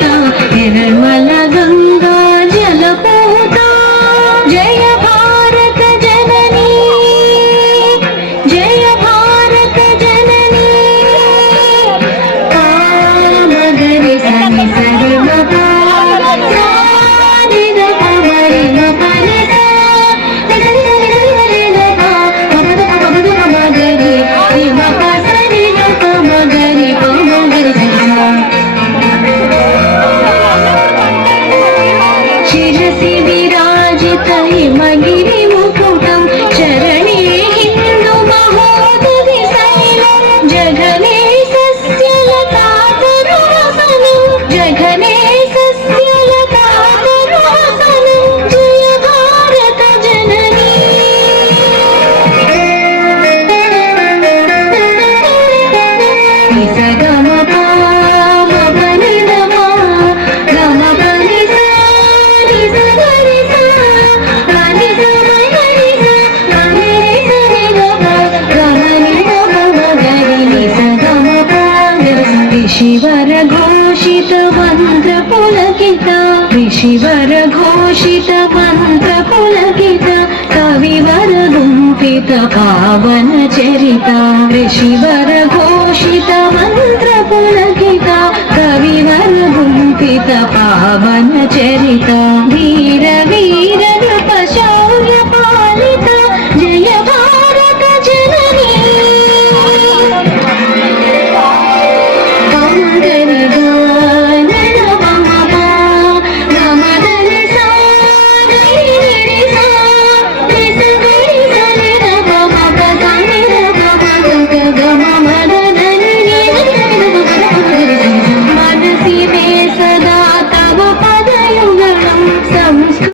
सहिता निर्मल गंगा जलपूता जय भारत जननी जय भारत जननी कामगरि सनि सरि मगा सानि द पमरि म पनि सा निगरि निगरि द पा पमद पमद पमगरि रि म प सनि द पमगरि पमगरि सा शिरसि विराजित हिमगिरि मुकुटं चरणे हिन्दु महोदधि शैलं जघने सस्यलतातरुवसनं जघने सस्यलतातरुवसनं जय भारत जननी निसगम पाम पनि नम गम पनि सा निसगरि सा नि समगरि सा नि सनि गम गमनि गम गरि निसगम पाम ऋषिवर घोषित मंत्र पुलकित ऋषिवर घोषित मंत्र पुलकित कविवर गुंफित पावन चरिता ऋषिवर